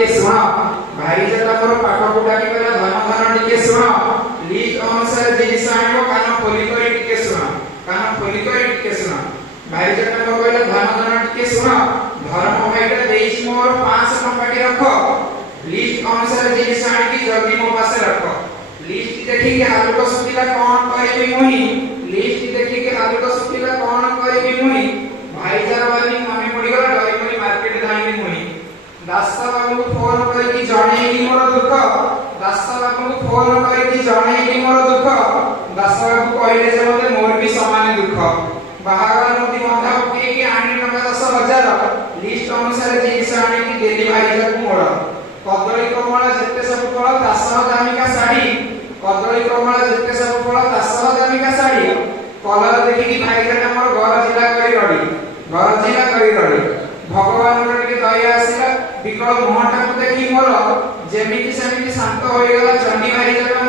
टिके सुन भाई जटा मोर पाठ को डाकी कहला धन धन टिके सुन लिस्ट अनुसार जिनिस आनिबो कान खोली करी टिके सुन कान खोली करी टिके सुन भाई जटा मोर कहला धन धन टिके सुन धर्म भाईटा देइछि मोर 500 टंका टी रख लिस्ट अनुसार जिनिस आनिकी जल्दी मो पासे रख लिस्ट देखि के आलू सुखिला कोन करबी मोही लिस्ट देखि के आलू सुखिला कोन करबी मोही भाई जारवानी मने पड़ी गला डरी पड़ी मार्केट धाइनी मोही दास्ता बाबू को फोन करके जणेई मोर दुख दास्ता बाबू को फोन करके जणेई मोर दुख दास्ता बाबू कहले जे मते मोर भी समान दुख बाहागर मोती बंधा पके के आनी टका 10,000 लिस्ट अनुसार जिनिस आनी की देली भाई जाकू मोर कदली कमला जत्ते सब फल 10 दामिका साड़ी कदली कमला जत्ते सब फल 10 दामिका साड़ी कलर देखि की भाई जाका मोर घर जिला करी रडी भगवान के दया आसीला विकल मोहटा को देखि मोर जेमिति सेमिति शांत होई गेला चंडी भाई जाका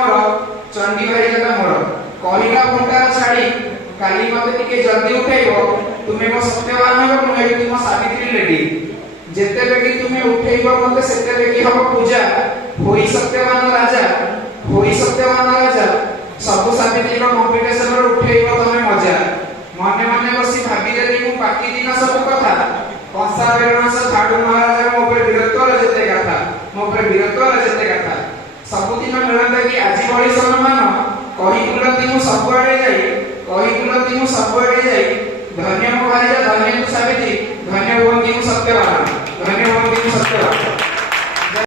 मोर कहिला भंडार छाड़ी काली मते टिके जल्दी उठेइबो तुमे मो सत्यवान हो मुहे भी तुम सावित्री लेडी जेते बेगी तुमे उठेइबो मते सेते बेगी हबो पूजा होई सत्यवान राजा सब सावित्री रो कॉम्पिटिशन रो उठेइबो तमे मजा मने मने बसी भाबी देली मु बाकी दिन सब कथा कंसा बेरणास झाडू महाराज मो ऊपर वीरत्वर जेते कथा सब दिन मिलंदा कि आज बड़ी सम्मान कहि बुलती मु सब आड़े जाई धन्य मो भाई धन्य तू सावित्री धन्य भवंती मु सत्यवान